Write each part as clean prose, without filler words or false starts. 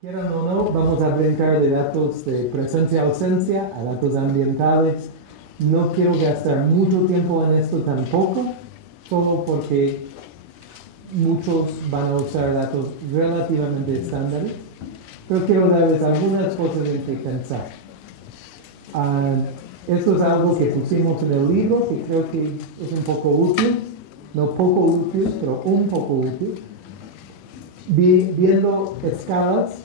Quieran o no, vamos a brincar de datos de presencia-ausencia a datos ambientales. No quiero gastar mucho tiempo en esto tampoco, solo porque muchos van a usar datos relativamente estándares, pero quiero darles algunas cosas en que pensar. Esto es algo que pusimos en el libro, que creo que es un poco útil, no poco útil, pero un poco útil, viendo escalas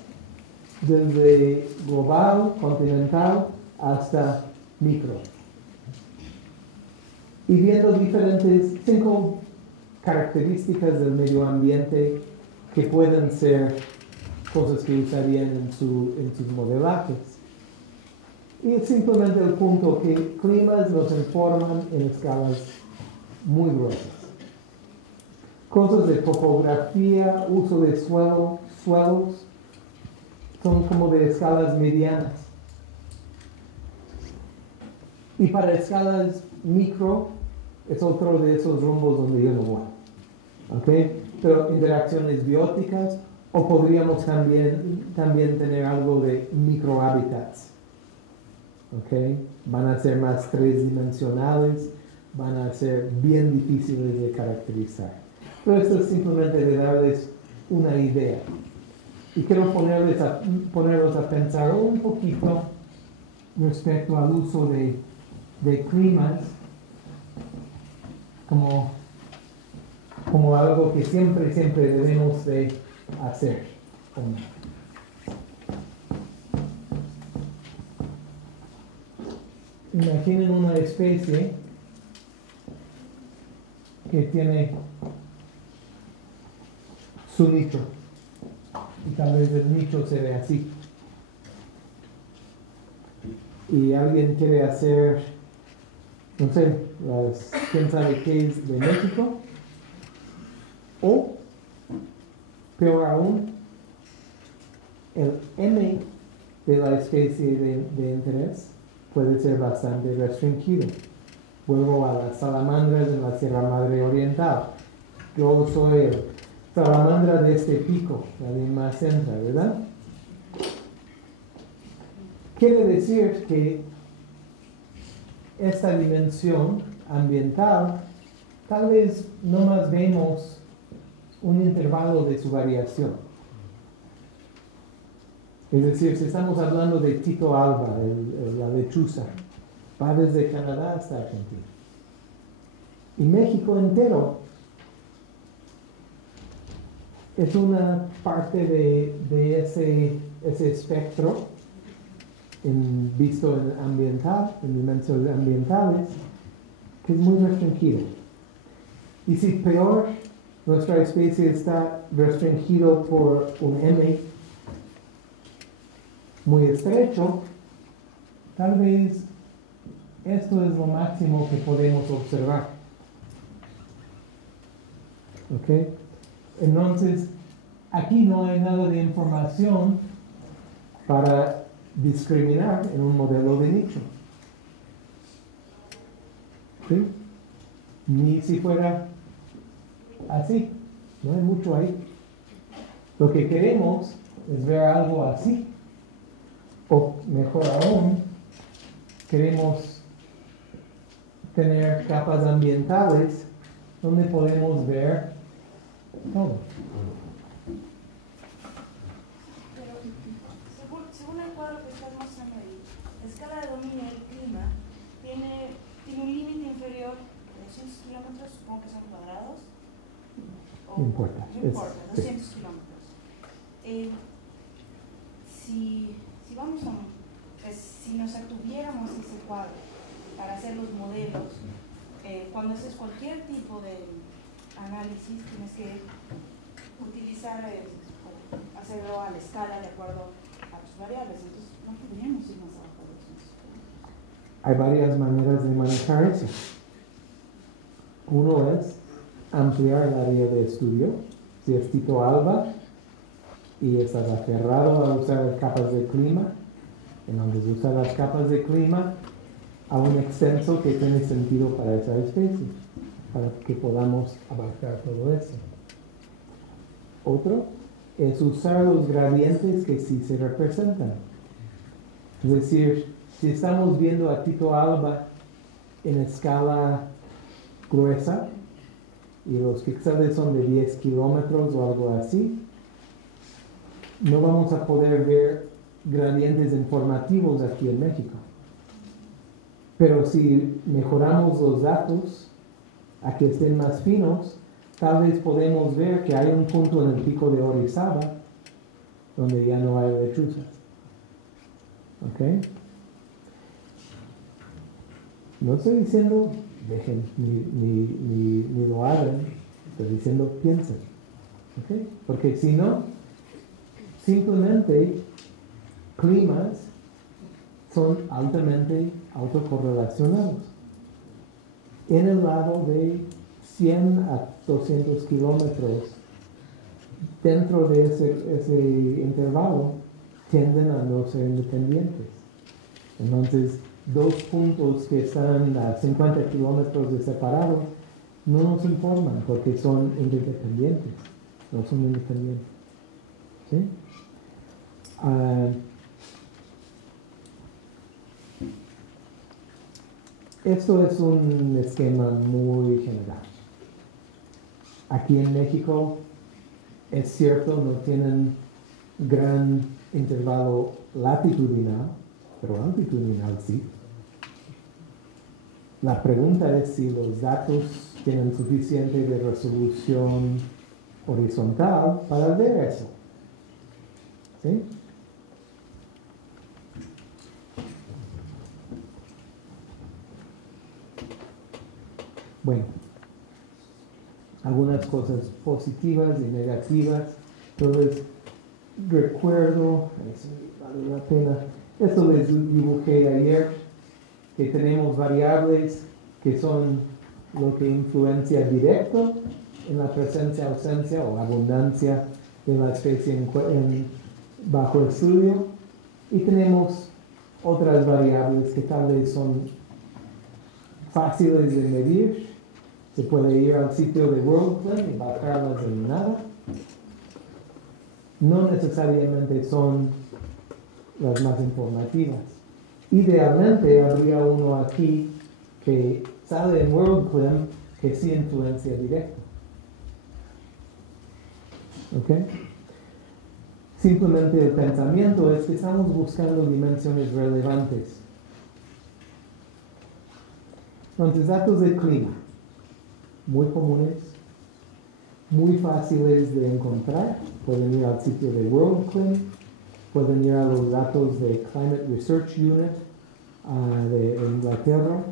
desde global, continental, hasta micro. Y viendo diferentes 5 características del medio ambiente que pueden ser cosas que usarían en sus modelajes. Y es simplemente el punto que climas nos informan en escalas muy gruesas. Cosas de topografía, uso de suelos, son como de escalas medianas. Y para escalas micro, es otro de esos rumbos donde yo no voy. ¿Okay? Pero interacciones bióticas, o podríamos también tener algo de microhábitats. ¿Okay? Van a ser más 3-dimensionales, van a ser bien difíciles de caracterizar. Pero esto es simplemente de darles una idea. Y quiero ponerlos a pensar un poquito respecto al uso de climas como algo que siempre debemos de hacer. Imaginen una especie que tiene su nicho. Y tal vez el nicho se ve así. Y alguien quiere hacer, no sé, quién sabe qué es de México. O, peor aún, el M de la especie de interés puede ser bastante restringido. Vuelvo a las salamandras en la Sierra Madre Oriental. Yo soy el salamandra de este pico, la de más centra, ¿verdad? Quiere decir que esta dimensión ambiental, tal vez no más vemos un intervalo de su variación. Es decir, si estamos hablando de Tito alba, la lechuza, va desde Canadá hasta Argentina. Y México entero es una parte de ese espectro visto en ambiental, en dimensiones ambientales, que es muy restringido. Y si peor, nuestra especie está restringido por un M muy estrecho, tal vez esto es lo máximo que podemos observar. ¿Ok? Entonces, aquí no hay nada de información para discriminar en un modelo de nicho. ¿Sí? Ni si fuera así, no hay mucho ahí. Lo que queremos es ver algo así. O mejor aún, queremos tener capas ambientales donde podemos ver todo. Pero según el cuadro que estás mostrando ahí, la escala de dominio del clima tiene un límite inferior de 200 kilómetros, supongo que son cuadrados. No importa. No importa, 200 kilómetros. Si nos atuviéramos ese cuadro para hacer los modelos, cuando haces cualquier tipo de análisis, tienes que utilizar, hacerlo a la escala de acuerdo a tus variables. Entonces, no podríamos ir más abajo de eso. Hay varias maneras de manejar eso. Uno es ampliar el área de estudio. Si es Tito alba, y estás aferrado a usar capas de clima, entonces usa las capas de clima a un extenso que tiene sentido para esa especie, para que podamos abarcar todo eso. Otro es usar los gradientes que sí se representan. Es decir, si estamos viendo a Tito Alba en escala gruesa, y los píxeles son de 10 kilómetros o algo así, no vamos a poder ver gradientes informativos aquí en México. Pero si mejoramos los datos a que estén más finos, tal vez podemos ver que hay un punto en el pico de Orizaba donde ya no hay lechuzas. ¿Ok? No estoy diciendo dejen ni lo hagan, estoy diciendo piensen. ¿Ok? Porque si no, simplemente climas son altamente autocorrelacionados. En el lado de 100 a 200 kilómetros, dentro de ese intervalo, tienden a no ser independientes. Entonces, dos puntos que están a 50 kilómetros de separado no nos informan porque son independientes, no son independientes. ¿Sí? Esto es un esquema muy general. Aquí en México, es cierto, no tienen gran intervalo latitudinal, pero altitudinal sí. La pregunta es si los datos tienen suficiente de resolución horizontal para ver eso. ¿Sí? Bueno, algunas cosas positivas y negativas. Entonces, recuerdo, vale la pena, esto les dibujé ayer, que tenemos variables que son lo que influencia directo en la presencia, ausencia o abundancia de la especie bajo estudio, y tenemos otras variables que tal vez son fáciles de medir. Se puede ir al sitio de WorldClim y bajarlas en nada. No necesariamente son las más informativas. Idealmente habría uno aquí que sale en WorldClim que sí influencia directo. ¿Ok? Simplemente el pensamiento es que estamos buscando dimensiones relevantes. Entonces, datos de clima, muy comunes, muy fáciles de encontrar. Pueden ir al sitio de WorldClim, pueden ir a los datos de Climate Research Unit de Inglaterra,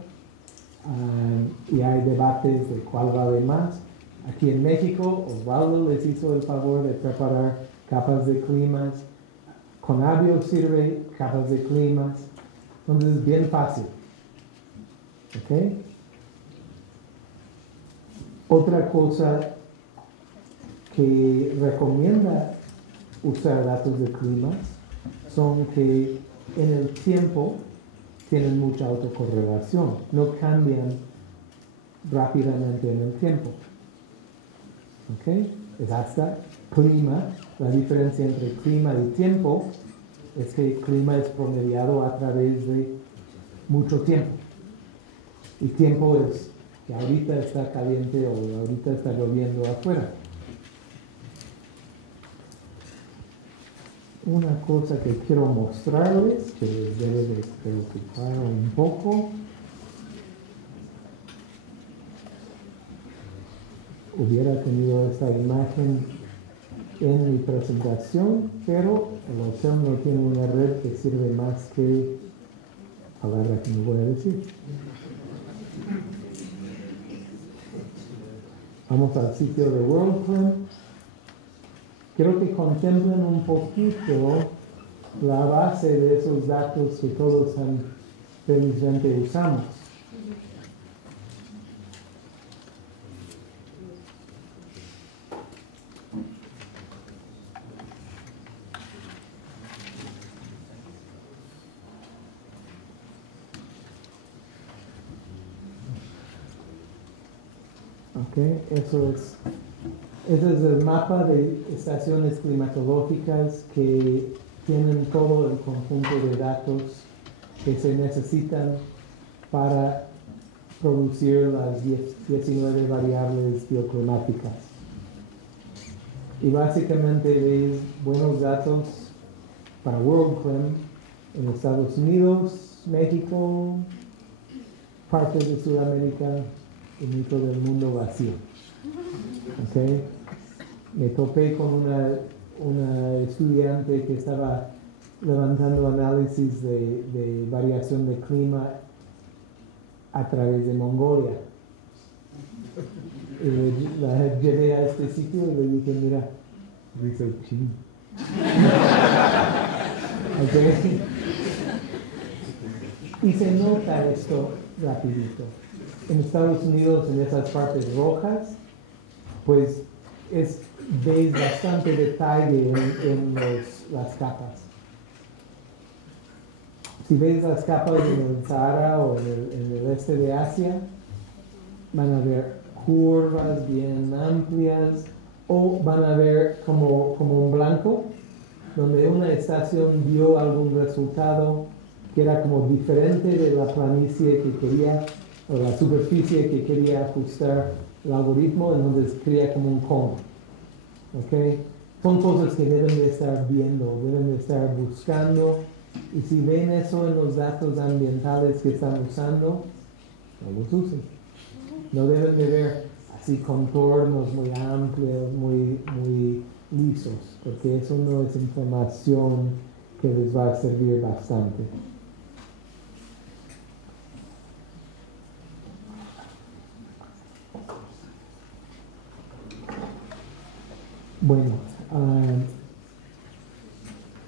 y hay debates de cuál vale más. Aquí en México, Osvaldo les hizo el favor de preparar capas de climas. Conavio sirve capas de climas. Entonces es bien fácil. ¿Ok? Otra cosa que recomienda usar datos de climas son que en el tiempo tienen mucha autocorrelación, no cambian rápidamente en el tiempo. ¿Ok? Es hasta clima, la diferencia entre clima y tiempo es que clima es promediado a través de mucho tiempo. Y tiempo es que ahorita está caliente o ahorita está lloviendo afuera. Una cosa que quiero mostrarles, que les debe de preocupar un poco. Hubiera tenido esta imagen en mi presentación, pero el hotel no tiene una red que sirve más que palabra que me voy a decir. Vamos al sitio de WorldClim. Quiero que contemplen un poquito la base de esos datos que todos felizmente usamos. ¿Okay? Ese es el mapa de estaciones climatológicas que tienen todo el conjunto de datos que se necesitan para producir las 19 variables bioclimáticas. Y básicamente es buenos datos para WorldClim en Estados Unidos, México, partes de Sudamérica y mucho del mundo vacío. ¿Okay? Me topé con una estudiante que estaba levantando análisis de variación de clima a través de Mongolia. Y la llevé a este sitio y le dije, mira, dice chino. ¿Okay? Y se nota esto rapidito. En Estados Unidos, en esas partes rojas, pues ves bastante detalle en las capas. Si ves las capas en el Sahara o en el este de Asia, van a ver curvas bien amplias o van a ver como un blanco, donde una estación dio algún resultado que era como diferente de la planicie que quería, o la superficie que quería ajustar el algoritmo, entonces crea como un cono. ¿Okay? Son cosas que deben de estar viendo, deben de estar buscando, y si ven eso en los datos ambientales que están usando, no los usen. No deben de ver así contornos muy amplios, muy lisos, porque eso no es información que les va a servir bastante. Bueno,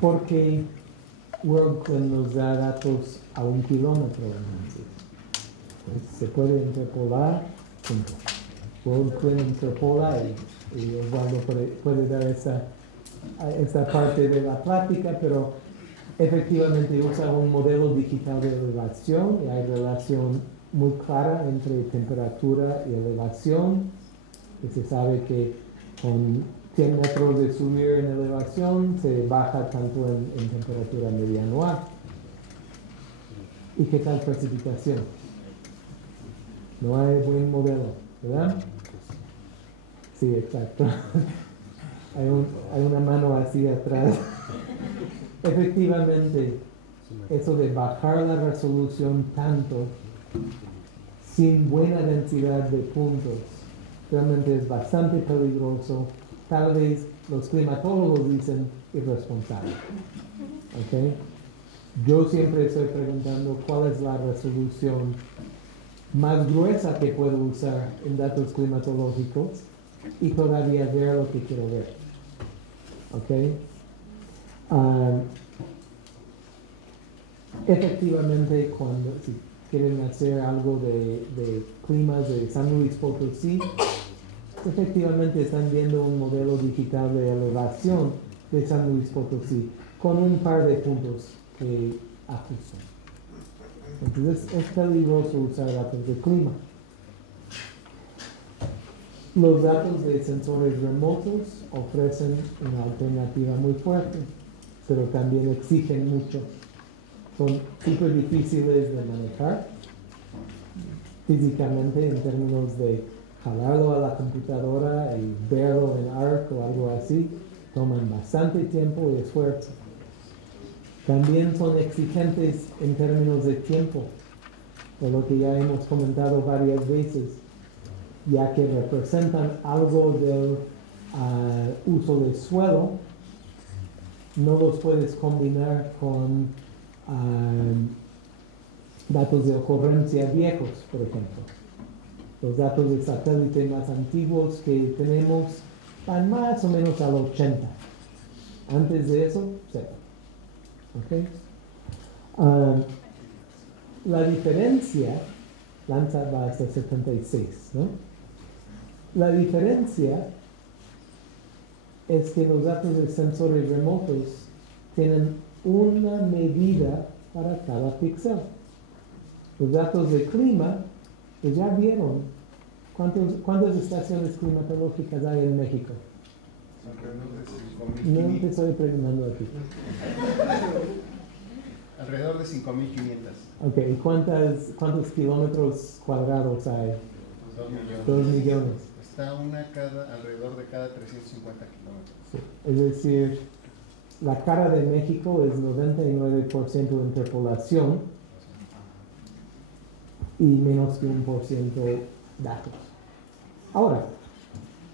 porque WorldClim nos da datos a 1 kilómetro, entonces pues, se puede interpolar, WorldClim interpola y Osvaldo puede dar esta parte de la plática, pero efectivamente usa un modelo digital de elevación y hay relación muy clara entre temperatura y elevación, y se sabe que con 100 metros de subir en elevación se baja tanto en temperatura media anual. ¿Y qué tal precipitación? No hay buen modelo, ¿verdad? Sí, exacto. Hay una mano así atrás. Efectivamente, eso de bajar la resolución tanto sin buena densidad de puntos realmente es bastante peligroso. Tal vez los climatólogos dicen irresponsable. ¿Okay? Yo siempre estoy preguntando cuál es la resolución más gruesa que puedo usar en datos climatológicos y todavía ver lo que quiero ver. ¿Okay? Efectivamente, si quieren hacer algo de climas de San Luis Potosí, efectivamente están viendo un modelo digital de elevación de San Luis Potosí con un par de puntos que ajustan. Entonces es peligroso usar datos de clima. Los datos de sensores remotos ofrecen una alternativa muy fuerte, pero también exigen mucho. Son súper difíciles de manejar físicamente en términos de jalarlo a la computadora y verlo en ARC o algo así. Toman bastante tiempo y esfuerzo. También son exigentes en términos de tiempo, por lo que ya hemos comentado varias veces, ya que representan algo del uso de suelo. No los puedes combinar con datos de ocurrencia viejos, por ejemplo. Los datos de satélite más antiguos que tenemos van más o menos al 80. Antes de eso, 0. ¿Okay? La diferencia, Landsat va hasta 76, ¿no? La diferencia es que los datos de sensores remotos tienen una medida para cada píxel. Los datos de clima, que ya vieron ¿Cuántas estaciones climatológicas hay en México? Alrededor de 5.500. No te estoy preguntando aquí. Alrededor de 5.500. Ok, ¿y cuántos kilómetros cuadrados hay? 2 millones. 2 millones. Está alrededor de cada 350 kilómetros. Sí. Es decir, la cara de México es 99% de interpolación y menos que 1% datos. Ahora,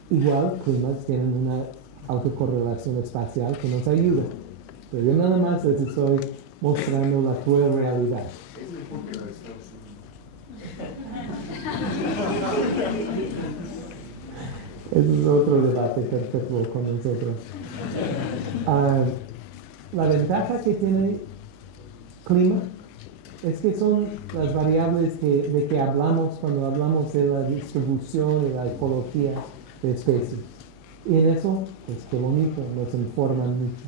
igual climas tienen una autocorrelación espacial que nos ayuda, pero yo nada más les estoy mostrando la cruel realidad. Es mejor que la de Estados Unidos. Ese es otro debate perpetuo con nosotros. La ventaja que tiene clima es que son las variables de que hablamos cuando hablamos de la distribución y la ecología de especies. Y en eso, pues qué bonito, nos informan mucho.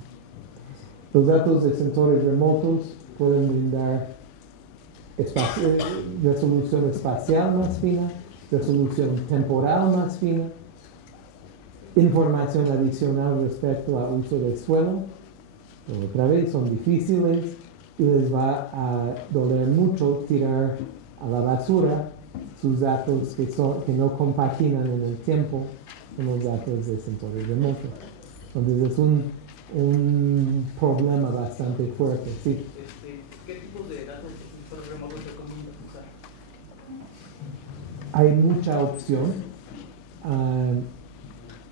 Los datos de sensores remotos pueden brindar resolución espacial más fina, resolución temporal más fina, información adicional respecto al uso del suelo. Pero otra vez son difíciles y les va a doler mucho tirar a la basura sus datos que no compaginan en el tiempo con los datos de sensores remotos. Entonces es un problema bastante fuerte, sí. ¿Qué tipos de datos de sensores remotos recomiendas usar? Hay mucha opción.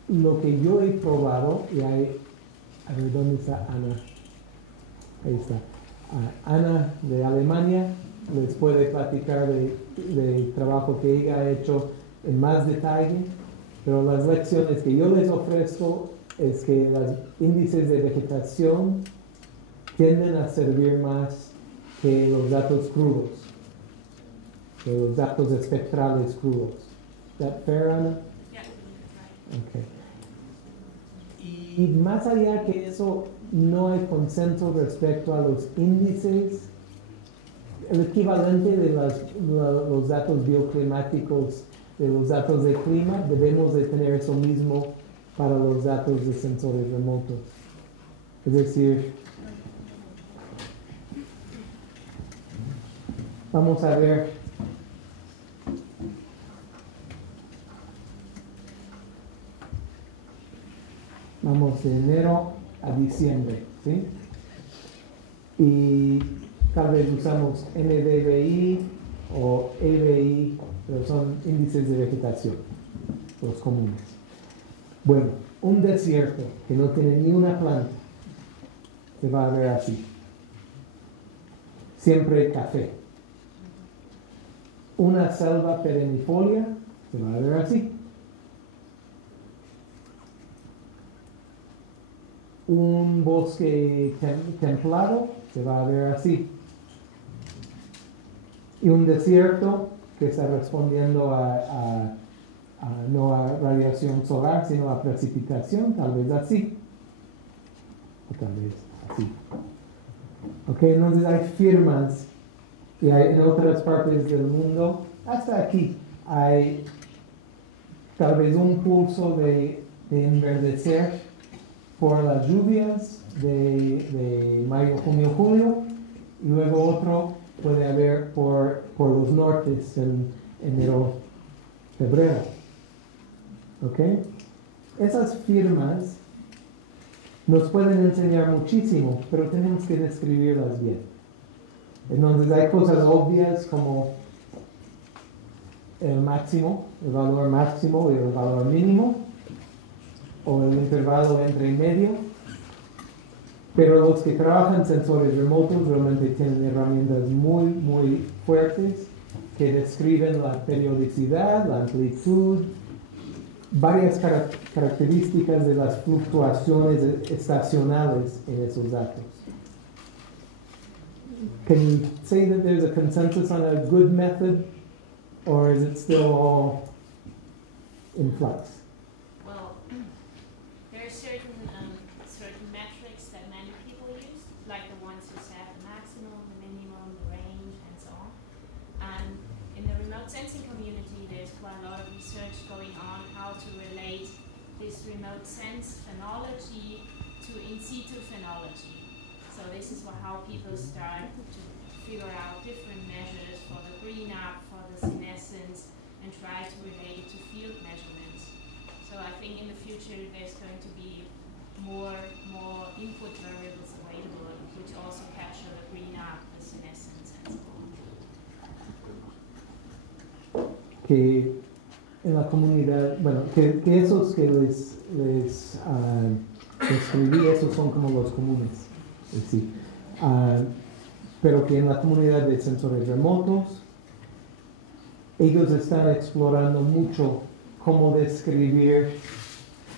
Lo que yo he probado, y hay, a ver, ¿dónde está Ana? Ahí está. Ana de Alemania les puede platicar del trabajo que ella ha hecho en más detalle, pero las lecciones que yo les ofrezco es que los índices de vegetación tienden a servir más que los datos crudos, que los datos espectrales crudos. ¿Es that fair, Ana? Yeah, Okay. Y más allá que eso, no hay consenso respecto a los índices. El equivalente de los datos bioclimáticos, de los datos de clima, debemos de tener eso mismo para los datos de sensores remotos. Es decir, vamos a ver. Vamos de enero a diciembre, ¿sí? Y tal vez usamos NDVI o EVI, pero son índices de vegetación, los comunes. Bueno, un desierto que no tiene ni una planta se va a ver así. Siempre café. Una selva perennifolia se va a ver así. Un bosque templado se va a ver así. Y un desierto que está respondiendo no a radiación solar, sino a precipitación, tal vez así. O tal vez así. Ok, entonces hay firmas y hay en otras partes del mundo, hasta aquí, hay tal vez un pulso de enverdecer por las lluvias de mayo, junio, julio, y luego otro puede haber por los nortes en enero, febrero. ¿Ok? Esas firmas nos pueden enseñar muchísimo, pero tenemos que describirlas bien. Entonces hay cosas obvias como el máximo, el valor máximo y el valor mínimo, o el intervalo entre y medio, pero los que trabajan sensores remotos realmente tienen herramientas muy, muy fuertes que describen la periodicidad, la amplitud, varias características de las fluctuaciones estacionales en esos datos. Can you say that there's a consensus on a good method, or is it still all in flux? Well, there are certain metrics that many people use, like the ones who set the maximum, the minimum, the range, and so on. And in the remote sensing community, there's quite a lot of research going on how to relate this remote sense phenology to in situ phenology. So this is how people start to figure out different measures for the green up, for the senescence, and try to relate it to field measurements. So I think in the future there's going to be more input variables available, which also capture the green up, the senescence, and so on. Que en la comunidad, bueno, que esos que les escribí, esos son como los comunes, sí. Pero que en la comunidad de sensores remotos, ellos están explorando mucho cómo describir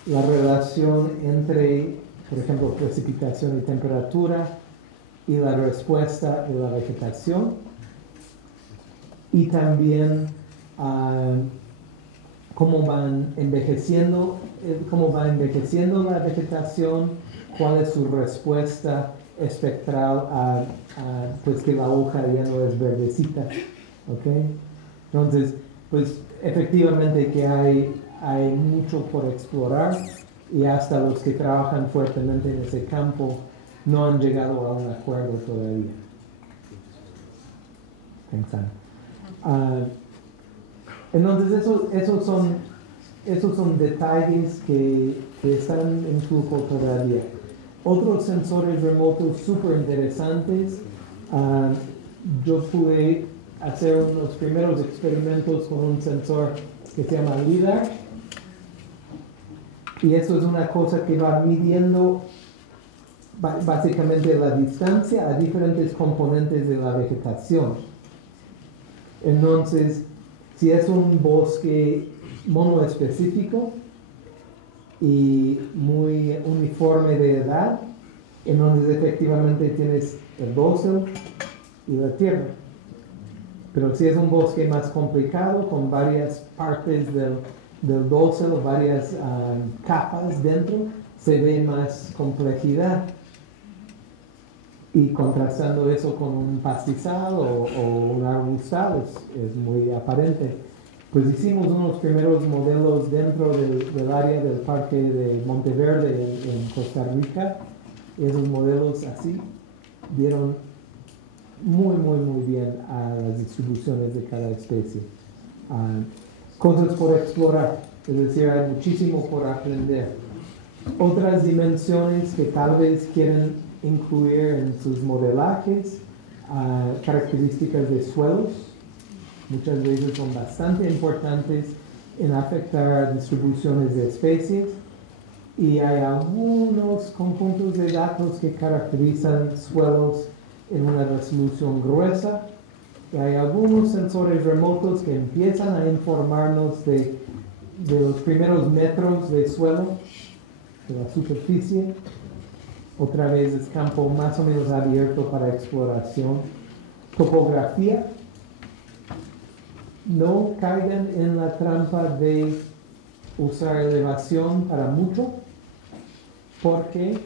la relación entre, por ejemplo, precipitación y temperatura y la respuesta de la vegetación, y también cómo va envejeciendo la vegetación, cuál es su respuesta espectral a pues que la hoja ya no es verdecita, ¿ok? Entonces, pues efectivamente que hay mucho por explorar, y hasta los que trabajan fuertemente en ese campo no han llegado a un acuerdo todavía. Pensando. Entonces esos son detalles que están en flujo todavía. Otros sensores remotos súper interesantes, yo pude hacer unos primeros experimentos con un sensor que se llama LIDAR, y eso es una cosa que va midiendo básicamente la distancia a diferentes componentes de la vegetación. Entonces, si es un bosque monoespecífico y muy uniforme de edad, entonces efectivamente tienes el dosel y la tierra. Pero si es un bosque más complicado, con varias partes del dosel, varias capas dentro, se ve más complejidad. Y contrastando eso con un pastizal o un arbustal es muy aparente. Pues hicimos unos primeros modelos dentro del área del Parque de Monteverde en Costa Rica, y esos modelos así dieron muy bien a las distribuciones de cada especie. Cosas por explorar, es decir, hay muchísimo por aprender. Otras dimensiones que tal vez quieren incluir en sus modelajes, características de suelos, muchas veces son bastante importantes en afectar distribuciones de especies, y hay algunos conjuntos de datos que caracterizan suelos en una resolución gruesa, y hay algunos sensores remotos que empiezan a informarnos de los primeros metros de suelo, de la superficie. Otra vez es campo más o menos abierto para exploración. Topografía. No caigan en la trampa de usar elevación para mucho, porque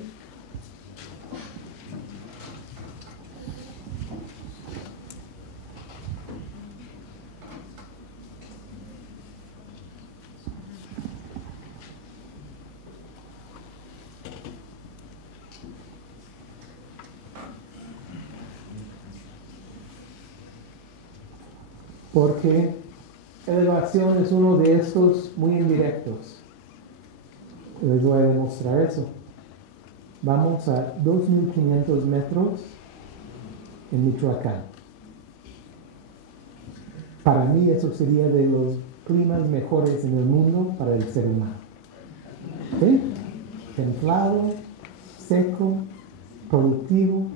elevación es uno de estos muy indirectos. Les voy a demostrar eso. Vamos a 2.500 metros en Michoacán. Para mí eso sería de los climas mejores en el mundo para el ser humano. ¿Sí? Templado, seco, productivo.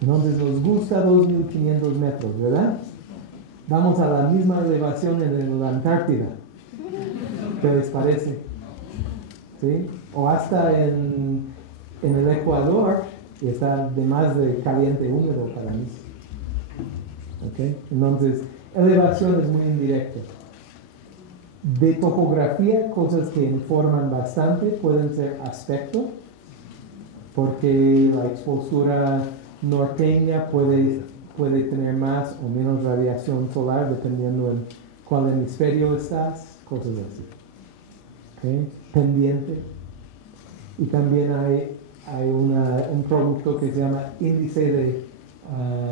Entonces nos gusta 2.500 metros, ¿verdad? Vamos a la misma elevación en la Antártida. ¿Qué les parece? ¿Sí? O hasta en el Ecuador, y está de más de caliente húmedo para mí. ¿Okay? Entonces, elevación es muy indirecta. De topografía, cosas que informan bastante pueden ser aspecto, porque la exposura norteña puede puede tener más o menos radiación solar dependiendo en cuál hemisferio estás, cosas así. ¿Okay? Pendiente. Y también hay un producto que se llama índice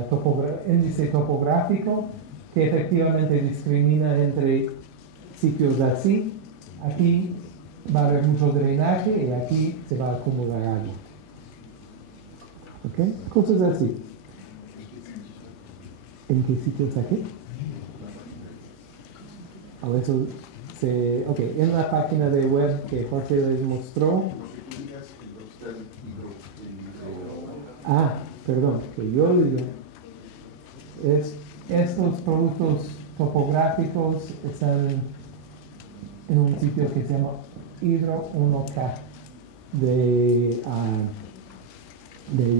topográfico, que efectivamente discrimina entre sitios así. Aquí va a haber mucho drenaje y aquí se va a acumular agua. ¿Ok? Cosas así. ¿En qué sitios aquí? Ok, en la página de web que Jorge les mostró. Perdón, que yo diga. Estos productos topográficos están en un sitio que se llama Hydro 1K de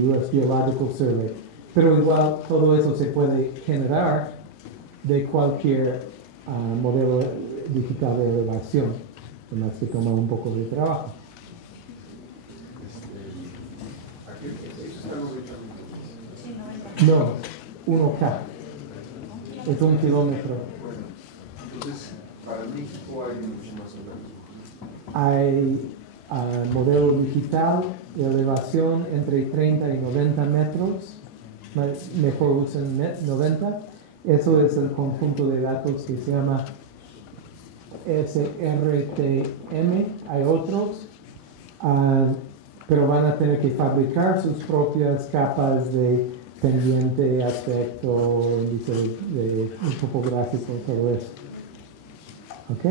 US Geological Survey. Pero igual todo eso se puede generar de cualquier modelo digital de elevación, además que toma un poco de trabajo. No, 1K. Es 1 kilómetro. Entonces, para México hay mucho más elevación. Hay modelo digital de elevación entre 30 y 90 metros. Mejor usen 90. Eso es el conjunto de datos que se llama SRTM. Hay otros, pero van a tener que fabricar sus propias capas de pendiente, aspecto, índice de topográfico, todo eso. ¿Ok?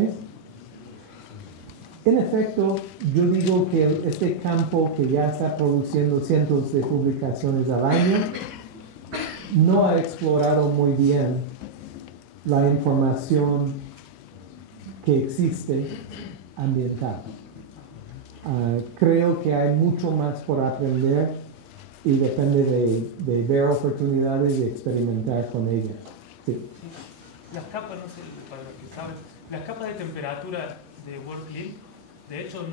En efecto, yo digo que este campo que ya está produciendo cientos de publicaciones al año no ha explorado muy bien la información que existe ambiental. Creo que hay mucho más por aprender y depende de ver oportunidades y experimentar con ellas. Sí. Las capas, no sé, para los que saben, las capas de temperatura de WorldClim, de hecho,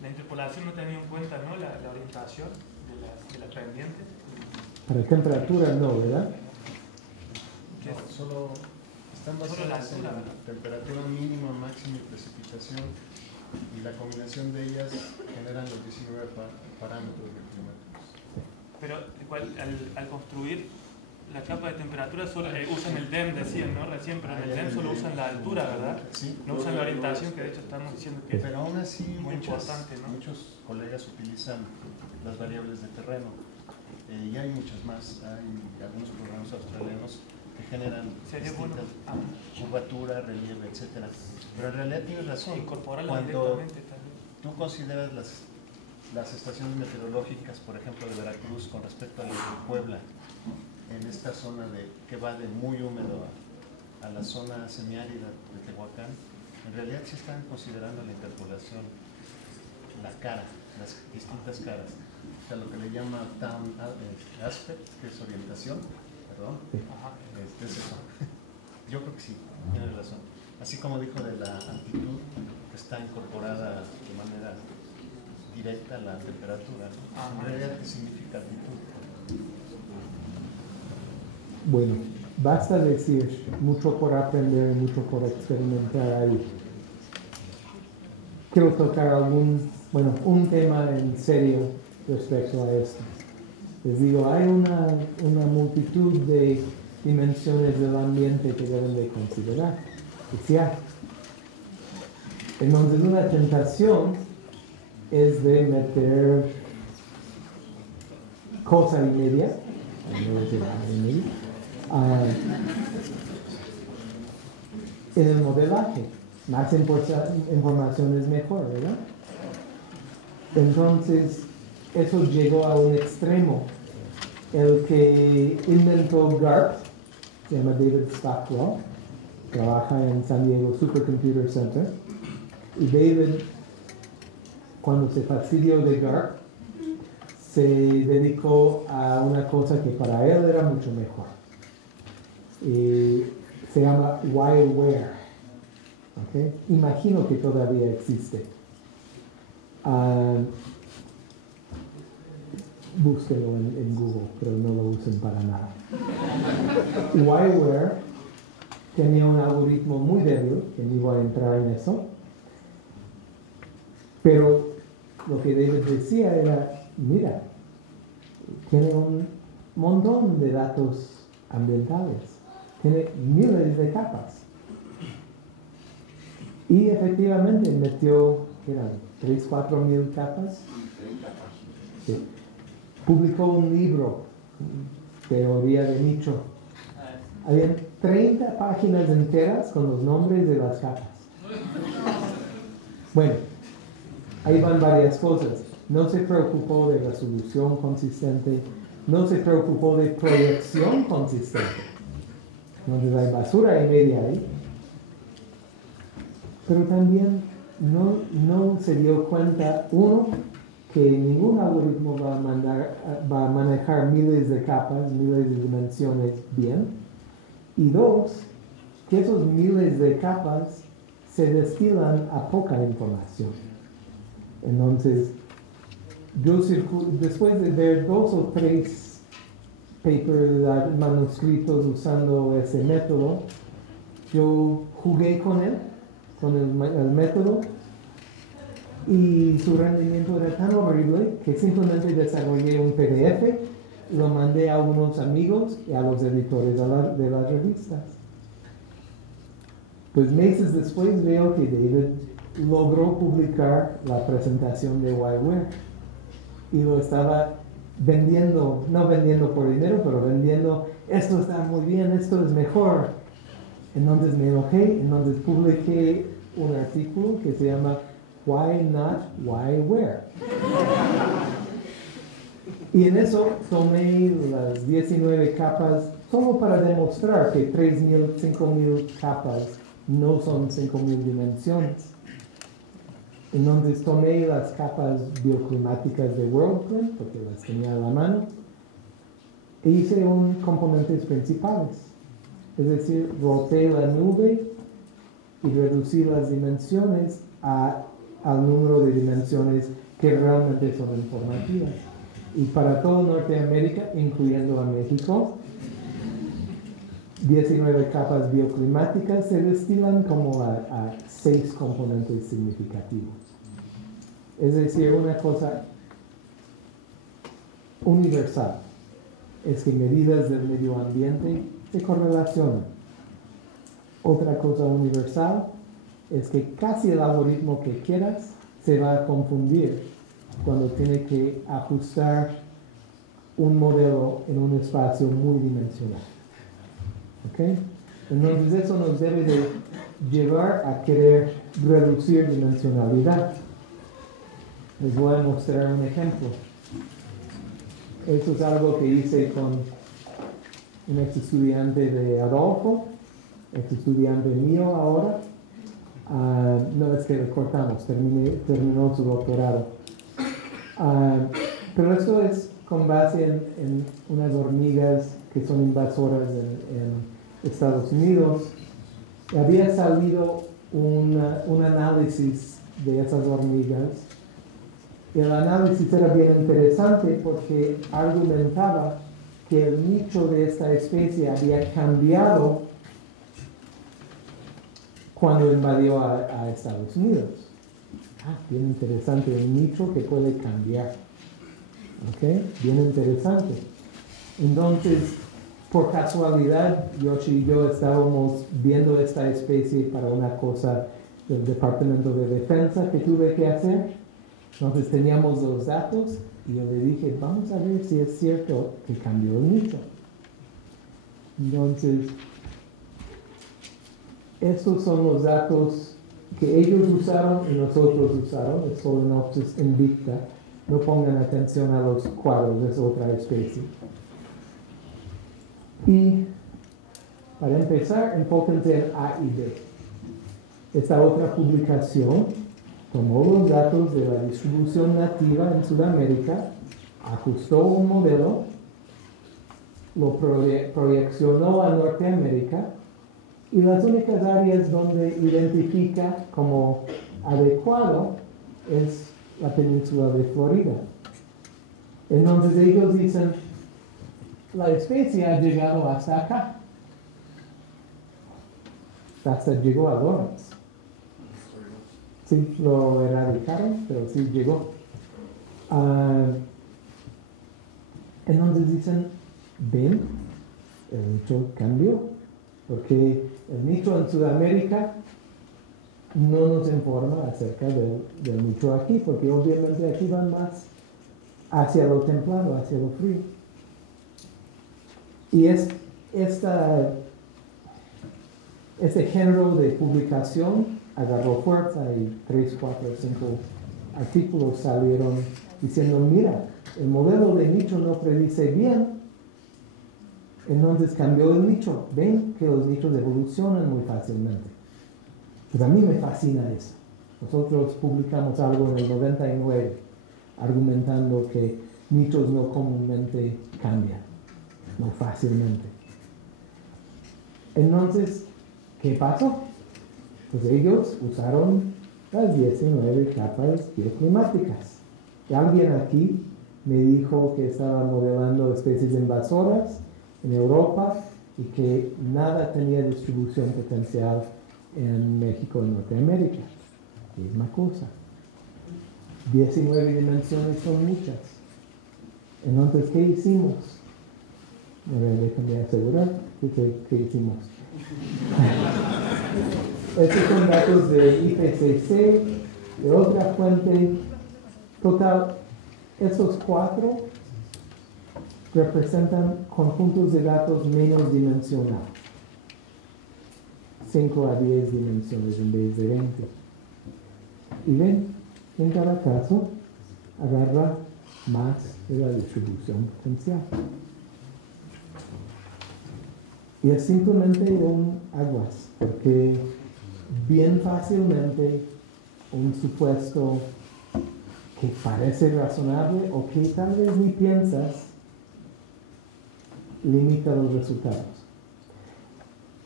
la interpolación no tenía en cuenta, ¿no?, la orientación de las pendientes. Para temperatura no, ¿verdad? No, solo están basadas en la temperatura mínima, máxima y precipitación, y la combinación de ellas generan los 19 parámetros de kilómetros. Pero al construir la capa de temperatura solo usan el DEM, decían, ¿no? Recién, pero en el DEM solo usan la altura, ¿verdad? Sí. No usan la orientación, que de hecho estamos diciendo que Pero aún así muy importante, ¿no? muchos colegas utilizan las variables de terreno. Y hay muchas más. Hay algunos programas australianos que generan distintas curvatura, relieve, etcétera. Pero en realidad tienes razón. Incorporarla Cuando directamente también. tú consideras las estaciones meteorológicas, por ejemplo, de Veracruz con respecto a las de Puebla, en esta zona que va de muy húmedo a la zona semiárida de Tehuacán, en realidad sí están considerando la interpolación, la cara, las distintas caras. O sea, lo que le llama Town Aspect, que es orientación, perdón, es eso. Yo creo que sí, tienes razón. Así como dijo de la altitud, que está incorporada de manera directa a la temperatura, ¿no? En realidad, ¿qué significa altitud? Bueno, basta decir, mucho por aprender y mucho por experimentar ahí. Quiero tocar un tema en serio respecto a esto. Les digo, hay una multitud de dimensiones del ambiente que deben de considerar. Y sí hay. Entonces, una tentación es de meter cosa y media, en el modelaje. Más información es mejor, ¿verdad? Entonces, eso llegó a un extremo. El que inventó GARP, se llama David Stockwell, trabaja en San Diego Supercomputer Center. Y David, cuando se fastidió de GARP, se dedicó a una cosa que para él era mucho mejor. Y se llama WireWare. ¿Okay? Imagino que todavía existe. búsquenlo en Google, pero no lo usen para nada. Wire tenía un algoritmo muy débil, que no iba a entrar en eso, pero lo que David decía era, mira, tiene un montón de datos ambientales, tiene miles de capas. Y efectivamente metió, ¿qué eran? 3.000 o 4.000 capas. Sí. Publicó un libro, Teoría de Nicho. Habían 30 páginas enteras con los nombres de las capas. Bueno, ahí van varias cosas. No se preocupó de resolución consistente, no se preocupó de proyección consistente. Entonces hay basura y media ahí. Pero también no se dio cuenta, uno, que ningún algoritmo va a manejar miles de capas, miles de dimensiones bien. Y dos, que esos miles de capas se destilan a poca información. Entonces, después de ver 2 o 3 papers, manuscritos usando ese método, yo jugué con él, con el método, y su rendimiento era tan horrible que simplemente desarrollé un PDF y lo mandé a unos amigos y a los editores de las revistas. Pues meses después veo que David logró publicar la presentación de Wire y lo estaba vendiendo, no vendiendo por dinero, pero vendiendo, esto está muy bien, esto es mejor. Entonces me enojé, entonces publiqué un artículo que se llama Why Not, Why Where. Y en eso tomé las 19 capas solo para demostrar que 3.000, 5.000 capas no son 5.000 dimensiones. Entonces tomé las capas bioclimáticas de WorldClim, porque las tenía a la mano, e hice un componentes principales. Es decir, roté la nube y reducí las dimensiones al número de dimensiones que realmente son informativas. Y para todo Norteamérica, incluyendo a México, 19 capas bioclimáticas se destilan como a 6 componentes significativos. Es decir, una cosa universal es que medidas del medio ambiente se correlacionan. Otra cosa universal es que casi el algoritmo que quieras se va a confundir cuando tiene que ajustar un modelo en un espacio muy dimensional. ¿Okay? Entonces eso nos debe de llevar a querer reducir dimensionalidad. Les voy a mostrar un ejemplo. Esto es algo que hice con un ex estudiante de Adolfo, ex estudiante mío ahora. No, es que le cortamos, terminó su doctorado. Pero esto es con base en unas hormigas que son invasoras en Estados Unidos. Había salido un análisis de esas hormigas. Y el análisis era bien interesante porque argumentaba que el nicho de esta especie había cambiado cuando invadió a Estados Unidos. Bien interesante, un nicho que puede cambiar. ¿Ok? Bien interesante. Entonces, por casualidad, Yoshi y yo estábamos viendo esta especie para una cosa del Departamento de Defensa que tuve que hacer. Entonces teníamos los datos y yo le dije, vamos a ver si es cierto que cambió el nicho. Entonces, estos son los datos que ellos usaron y nosotros usaron, es Solenopsis invicta. No pongan atención a los cuadros, es otra especie. Y para empezar, enfóquense en A y B. Esta otra publicación tomó los datos de la distribución nativa en Sudamérica, ajustó un modelo, lo proyeccionó a Norteamérica y las únicas áreas donde identifica como adecuado es la península de Florida. Entonces ellos dicen, la especie ha llegado hasta acá. Hasta llegó a Lawrence. Sí, lo erradicaron, pero sí llegó. Entonces dicen, ven, el nicho cambió, porque el nicho en Sudamérica no nos informa acerca del nicho aquí, porque obviamente aquí van más hacia lo templado, hacia lo frío. Y este género de publicación agarró fuerza y 3, 4, 5 artículos salieron diciendo, mira, el modelo de nicho no predice bien, entonces cambió el nicho. Ven que los nichos evolucionan muy fácilmente. Pues a mí me fascina eso. Nosotros publicamos algo en el 99 argumentando que nichos no comúnmente cambian, no fácilmente. Entonces, ¿qué pasó? Pues ellos usaron las 19 capas bioclimáticas. Y alguien aquí me dijo que estaba modelando especies invasoras en Europa y que nada tenía distribución potencial en México y Norteamérica. Misma cosa. 19 dimensiones son muchas. Entonces, ¿qué hicimos? A ver, déjame asegurar qué hicimos. Estos son datos de IPCC, de otra fuente. Total, estos 4 representan conjuntos de datos menos dimensional. 5 a 10 dimensiones en vez de 20. Y ven, en cada caso, agarra más de la distribución potencial. Y es simplemente un aguas, porque bien fácilmente un supuesto que parece razonable o que tal vez ni piensas, limita los resultados.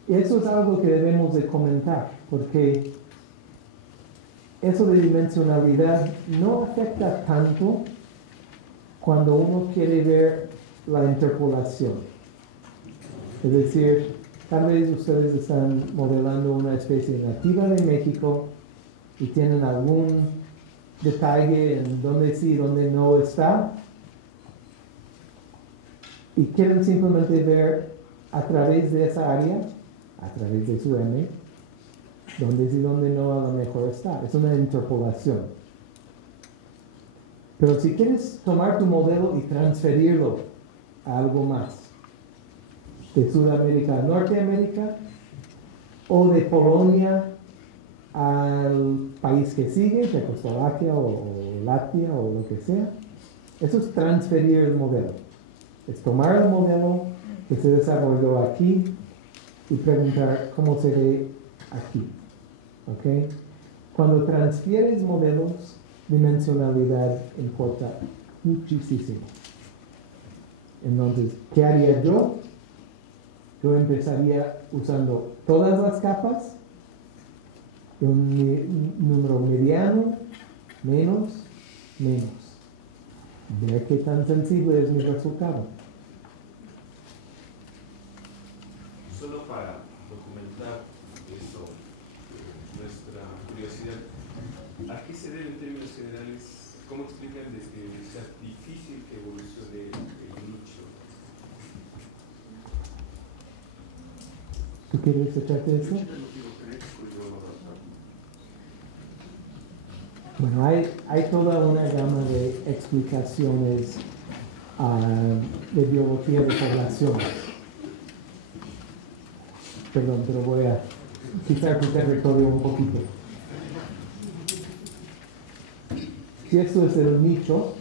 Y eso es algo que debemos de comentar, porque eso de dimensionalidad no afecta tanto cuando uno quiere ver la interpolación. Es decir, tal vez ustedes están modelando una especie nativa de México y tienen algún detalle en dónde sí y dónde no está, y quieren simplemente ver a través de esa área, a través de su M, dónde sí y dónde no a lo mejor está. Es una interpolación. Pero si quieres tomar tu modelo y transferirlo a algo más, de Sudamérica a Norteamérica, o de Polonia al país que sigue, Checoslovaquia o Latvia o lo que sea, eso es transferir el modelo. Es tomar el modelo que se desarrolló aquí y preguntar cómo se ve aquí. ¿Okay? Cuando transfieres modelos, dimensionalidad importa muchísimo. Entonces, ¿qué haría yo? Yo empezaría usando todas las capas de un número mediano, menos. Ver qué tan sensible es mi resultado. Solo para documentar eso, nuestra curiosidad, ¿a qué se debe en términos generales? ¿Cómo explican de que sea difícil que evolucione el nicho? ¿Tú quieres echarte eso? Bueno, hay toda una gama de explicaciones de biología de poblaciones. Perdón, pero voy a quitar tu territorio un poquito. Si esto es el nicho,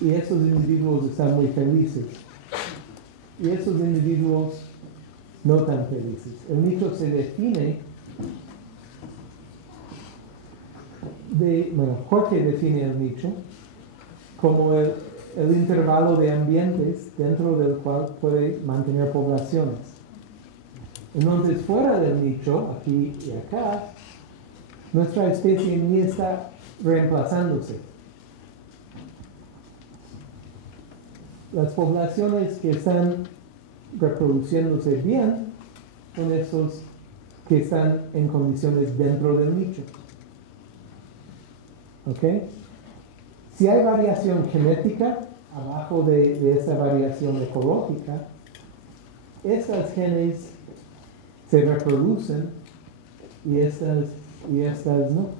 y estos individuos están muy felices, y estos individuos no tan felices. El nicho se define Jorge define el nicho como el intervalo de ambientes dentro del cual puede mantener poblaciones. Entonces, fuera del nicho, aquí y acá, nuestra especie ni está reemplazándose. las poblaciones que están reproduciéndose bien son esos que están en condiciones dentro del nicho. ¿Ok? Si hay variación genética abajo de esa variación ecológica, estas genes se reproducen y estas no.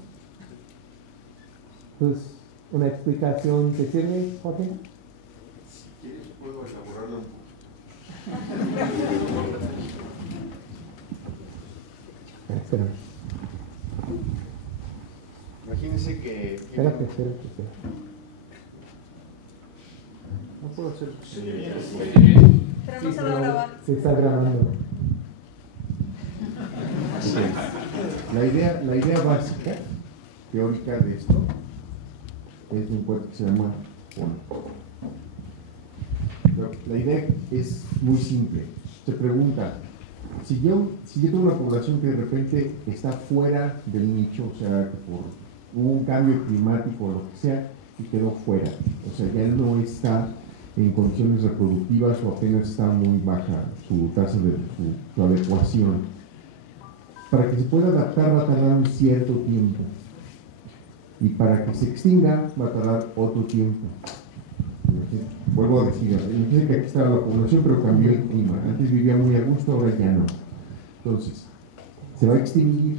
Pues, ¿una explicación te sirve, Joaquín? Si quieres puedo elaborarla un poco. Espera. Imagínense que... Espérate. No puedo hacer... Pero no se va a grabar. Se está grabando. La idea básica, teórica de esto, es un cuerpo que se llama ONU. La idea es muy simple. Se pregunta, si yo tengo una población que de repente está fuera del nicho, o sea, que hubo un cambio climático o lo que sea, y quedó fuera, o sea, ya no está en condiciones reproductivas o apenas está muy baja su tasa de su adecuación. Para que se pueda adaptar va a tardar un cierto tiempo. Y para que se extinga va a tardar otro tiempo. Vuelvo a decir, imagínense que aquí estaba la población, pero cambió el clima. Antes vivía muy a gusto, ahora ya no. Entonces, se va a extinguir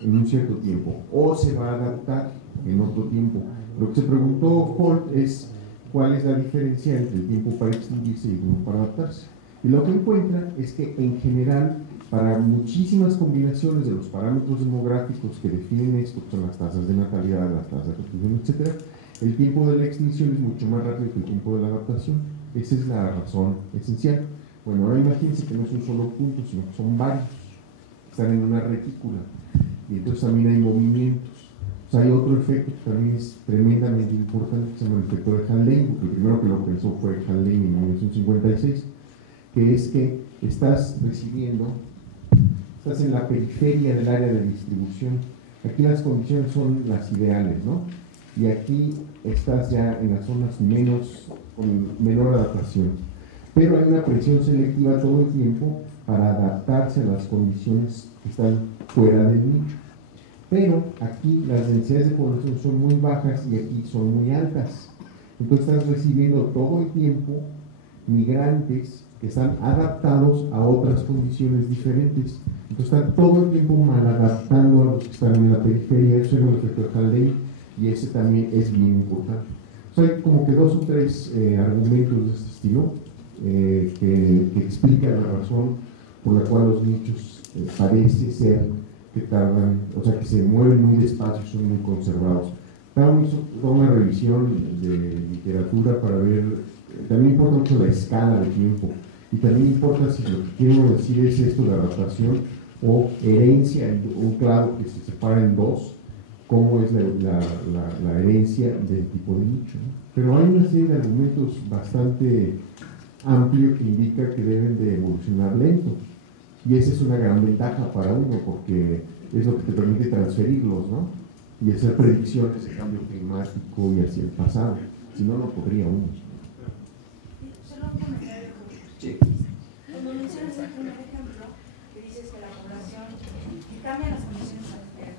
en un cierto tiempo o se va a adaptar en otro tiempo. Lo que se preguntó Holt es cuál es la diferencia entre el tiempo para extinguirse y el tiempo para adaptarse. Y lo que encuentra es que en general, para muchísimas combinaciones de los parámetros demográficos que definen esto, que son las tasas de natalidad, las tasas de reproducción, etc., el tiempo de la extinción es mucho más rápido que el tiempo de la adaptación. Esa es la razón esencial. Bueno, ahora imagínense que no es un solo punto, sino que son varios. Están en una retícula. Y entonces también hay movimientos. O sea, hay otro efecto que también es tremendamente importante, que se llama el efecto de Halley, porque el primero que lo pensó fue Halley en 1956, que es que estás en la periferia del área de distribución. Aquí las condiciones son las ideales, ¿no? Y aquí estás ya en las zonas con menor adaptación. Pero hay una presión selectiva todo el tiempo para adaptarse a las condiciones que están fuera del nicho. Pero aquí las densidades de población son muy bajas y aquí son muy altas. Entonces estás recibiendo todo el tiempo migrantes que están adaptados a otras condiciones diferentes. Entonces están todo el tiempo mal adaptando a los que están en la periferia. Eso es el efecto de Halley y ese también es bien importante. O sea, hay como que 2 o 3 argumentos de este estilo que explican la razón por la cual los nichos parece ser que tardan, o sea, que se mueven muy despacio y son muy conservados. Brown hizo toda una revisión de literatura para ver, también importa mucho la escala de tiempo, y también importa si lo que quiero decir es esto de adaptación o herencia, un clavo que se separa en dos, cómo es la herencia del tipo de nicho, ¿no? Pero hay una serie de argumentos bastante amplios que indica que deben de evolucionar lento, y esa es una gran ventaja para uno, porque es lo que te permite transferirlos, ¿no? Y hacer predicciones de cambio climático y hacia el pasado. Si no, no podría uno. Solo un comentario. Sí. Cuando mencionas el primer ejemplo, que dices que la población cambia las condiciones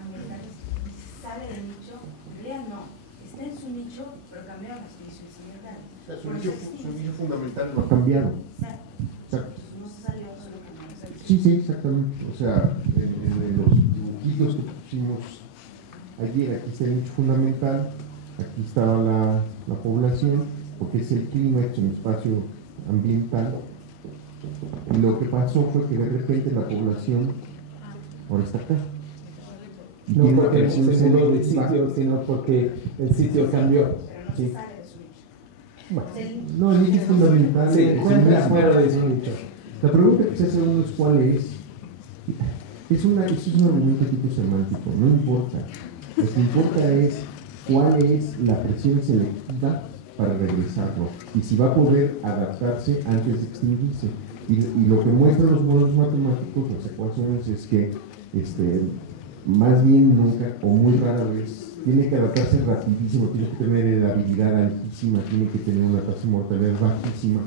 ambientales y sale del nicho, en realidad no. Está en su nicho, pero cambiaron las condiciones ambientales. O sea, su nicho fundamental no ha cambiado. Exacto. No se salió, solo cambió. Sí, exactamente. O sea, en los dibujitos que pusimos ayer, aquí está el nicho fundamental, aquí estaba la población, porque es el clima, es un espacio ambiental, y lo que pasó fue que de repente la población ahora está acá. Y No tiene porque presión se mudó de selectiva. sitio, sino porque el sitio cambió. Pero no Sí. se sale de su nicho. Bueno, No, el nicho fundamental se es el encuentra mismo. fuera de su nicho. La pregunta que se hace uno es cuál es. Es un argumento tipo semántico, no importa. Lo que importa es cuál es la presión selectiva para regresarlo y si va a poder adaptarse antes de extinguirse. Y lo que muestran los modelos matemáticos, las ecuaciones, es que más bien nunca o muy rara vez tiene que adaptarse rapidísimo, tiene que tener heredabilidad altísima, tiene que tener una tasa de mortalidad bajísima,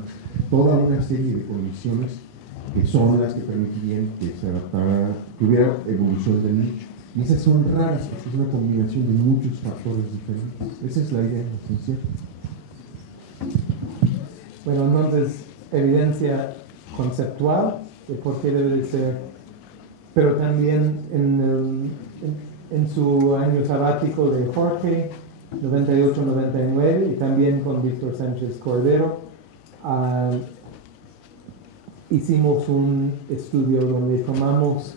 toda una serie de condiciones que son las que permitirían que se adaptara, que hubiera evolución del nicho. Y esas son raras, es una combinación de muchos factores diferentes. Esa es la idea esencial. Bueno, entonces, evidencia conceptual de por qué debe de ser, pero también en su año sabático de Jorge, 98-99, y también con Víctor Sánchez Cordero, hicimos un estudio donde tomamos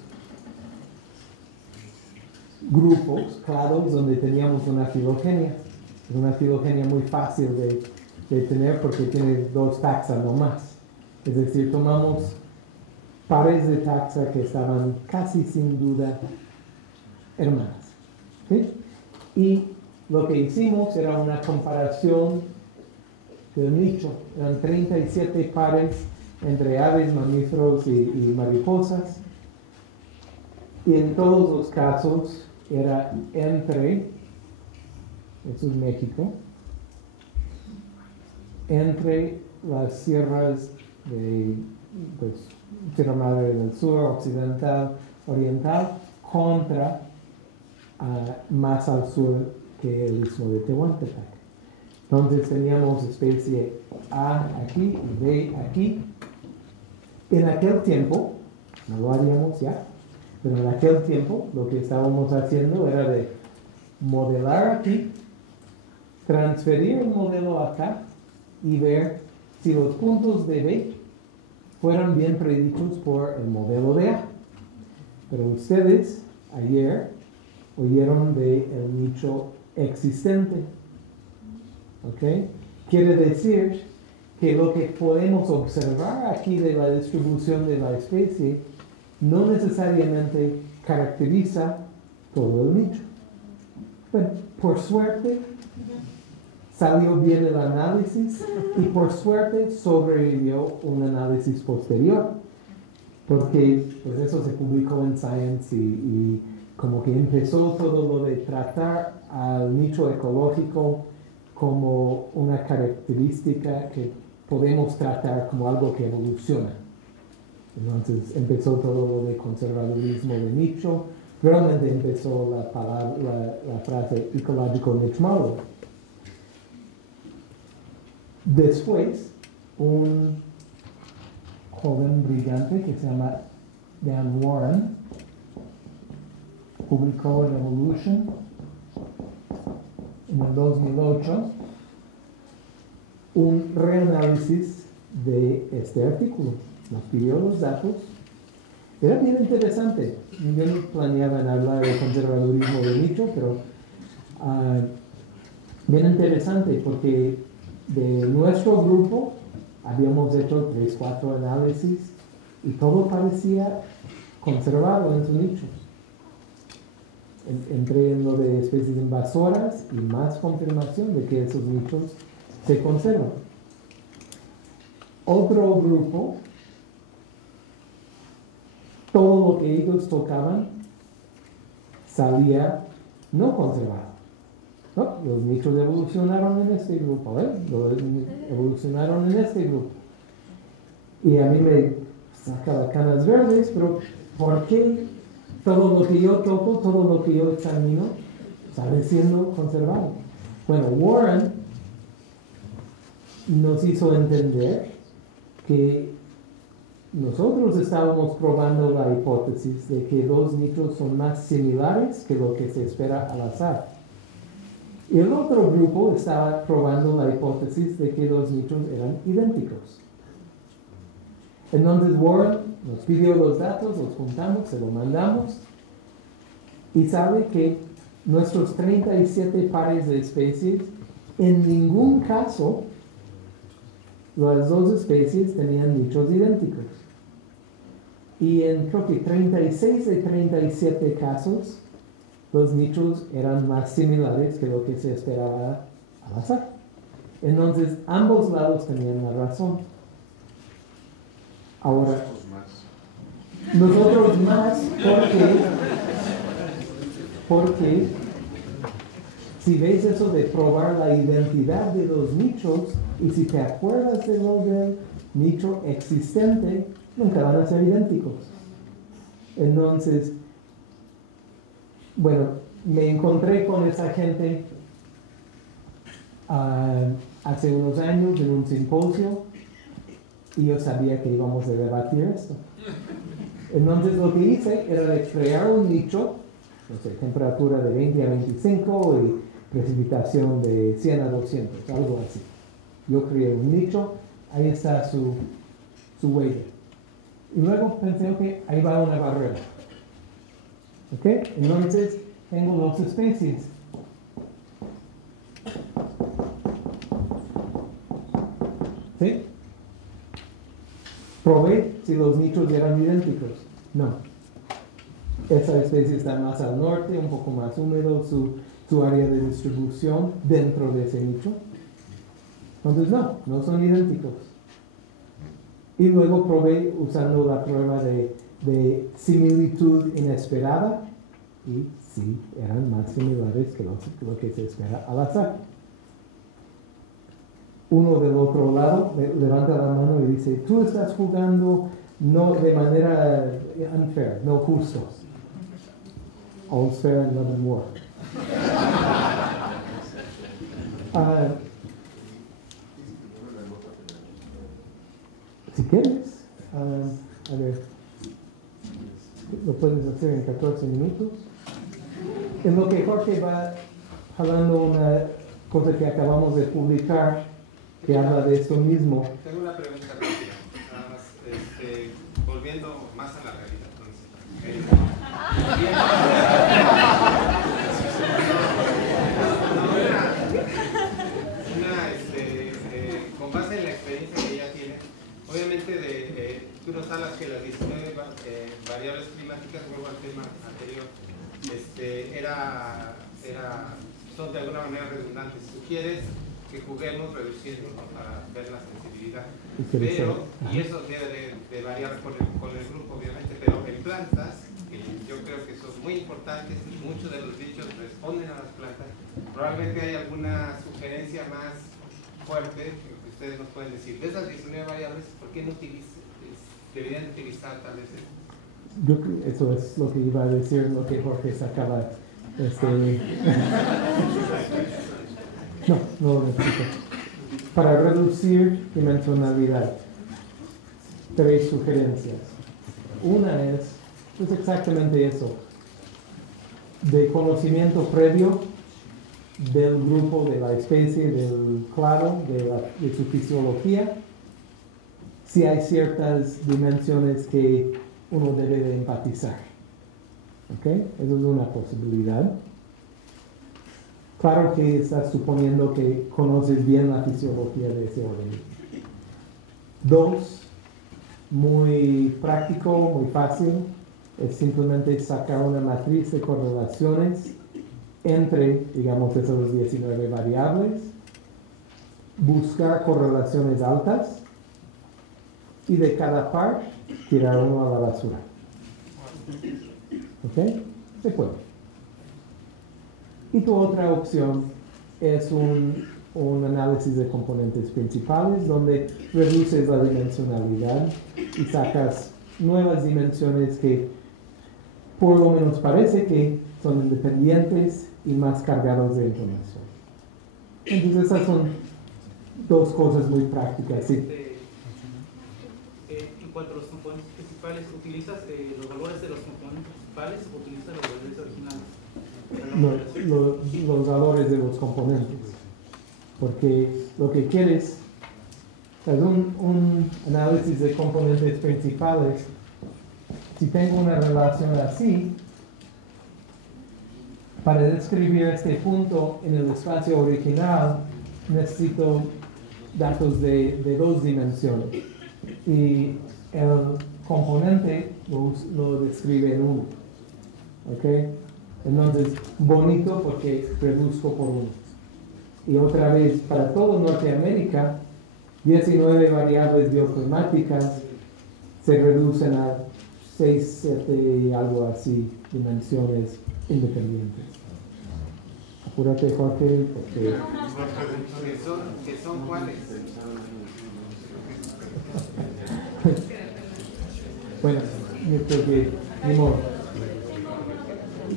grupos claros donde teníamos una filogenia. Es una filogenia muy fácil de tener porque tiene 2 taxa no más. Es decir, tomamos pares de taxa que estaban casi sin duda hermanas. ¿Sí? Y lo que hicimos era una comparación del nicho. Eran 37 pares entre aves, mamíferos y mariposas. Y en todos los casos era entre, eso es México, entre las sierras de Sierra Madre del Sur, occidental, oriental, contra más al sur que el istmo de Tehuantepec. Entonces teníamos especie A aquí y B aquí. En aquel tiempo, no lo haríamos ya, pero en aquel tiempo lo que estábamos haciendo era de modelar aquí, transferir el modelo acá y ver si los puntos de B fueron bien predichos por el modelo de A. Pero ustedes ayer oyeron del nicho existente. ¿Ok? Quiere decir que lo que podemos observar aquí de la distribución de la especie no necesariamente caracteriza todo el nicho. Bueno, por suerte salió bien el análisis y por suerte sobrevivió un análisis posterior, porque pues eso se publicó en Science y como que empezó todo lo de tratar al nicho ecológico como una característica que podemos tratar como algo que evoluciona. Entonces empezó todo lo de conservadurismo de nicho, realmente empezó la frase ecological niche model. Después, un joven brillante que se llama Dan Warren publicó en Evolution en el 2008 un reanálisis de este artículo. Nos pidió los datos. Era bien interesante. Yo no planeaba en hablar de conservadurismo de nicho, pero bien interesante porque de nuestro grupo habíamos hecho 3-4 análisis y todo parecía conservado en sus nichos. Entré en lo de especies invasoras y más confirmación de que esos nichos se conservan. Otro grupo, todo lo que ellos tocaban salía no conservado. ¿No? Los nichos evolucionaron en este grupo, evolucionaron en este grupo. Y a mí me saca canas verdes, pero ¿por qué todo lo que yo toco, todo lo que yo examino, sale siendo conservado? Bueno, Warren nos hizo entender que nosotros estábamos probando la hipótesis de que los nichos son más similares que lo que se espera al azar. Y el otro grupo estaba probando la hipótesis de que los nichos eran idénticos. Entonces Warren nos pidió los datos, los juntamos, se los mandamos y sabe que nuestros 37 pares de especies, en ningún caso las dos especies tenían nichos idénticos. Y en creo que 36 de 37 casos, los nichos eran más similares que lo que se esperaba al azar. Entonces, ambos lados tenían la razón. Ahora, nosotros más, porque si ves eso de probar la identidad de los nichos, y si te acuerdas de lo del nicho existente, nunca van a ser idénticos. Entonces, bueno, me encontré con esa gente hace unos años en un simposio y yo sabía que íbamos a debatir esto. Entonces lo que hice era crear un nicho, no sé, temperatura de 20 a 25 y precipitación de 100 a 200, algo así. Yo creé un nicho, ahí está su huella. Y luego pensé, ok, ahí va una barrera. ¿Ok? Entonces tengo dos especies. ¿Sí? Probé si los nichos eran idénticos. No. Esa especie está más al norte, un poco más húmedo, su área de distribución dentro de ese nicho. Entonces no son idénticos. Y luego probé usando la prueba de similitud inesperada y sí, eran más similares que lo que se espera al azar. Uno del otro lado levanta la mano y dice, tú estás jugando no de manera unfair, no justo. All's fair in love and war. Si quieres, a ver, lo puedes hacer en 14 minutos. En lo que Jorge va jalando una cosa que acabamos de publicar que habla de esto mismo. Tengo una pregunta rápida, nada más, volviendo más a la realidad. Con base en la experiencia que ella tiene, obviamente tú nos hablas que las 19 variables climáticas, vuelvo al tema anterior, son de alguna manera redundantes. Sugieres que juguemos reduciendo para ver la sensibilidad, pero, y eso debe de variar con el grupo obviamente, pero en plantas, que yo creo que son muy importantes y muchos de los dichos responden a las plantas, probablemente hay alguna sugerencia más fuerte que ustedes nos pueden decir. De esas 19 variables, ¿por qué no deberían utilizar tal vez esto? Yo creo que eso es lo que iba a decir, lo que Jorge sacaba. No lo necesito. Para reducir dimensionalidad, 3 sugerencias. Una es exactamente eso, de conocimiento previo del grupo, de la especie, del clado, de su fisiología, si hay ciertas dimensiones que uno debe de empatizar. ¿Ok? Eso es una posibilidad. Claro que estás suponiendo que conoces bien la fisiología de ese organismo. 2, muy práctico, muy fácil, es simplemente sacar una matriz de correlaciones entre, digamos, esas 19 variables, buscar correlaciones altas y de cada par tirar uno a la basura. ¿Ok? Se puede. Y tu otra opción es un análisis de componentes principales donde reduces la dimensionalidad y sacas nuevas dimensiones que por lo menos parece que son independientes y más cargados de información. Entonces esas son 2 cosas muy prácticas. ¿Sí? En cuanto a los componentes principales, ¿utilizas los valores de los componentes principales o utilizas los valores originales? Los valores de los componentes, porque lo que quieres es un análisis de componentes principales. Si tengo una relación así, para describir este punto en el espacio original necesito datos de 2 dimensiones y el componente lo describe en 1. ¿Ok? Entonces, bonito porque reduzco por 1. Y otra vez, para todo Norteamérica, 19 variables bioclimáticas se reducen a 6, 7, algo así, dimensiones independientes. apúrate, Jorge, porque... ¿Que son cuáles? Bueno, porque, ni modo.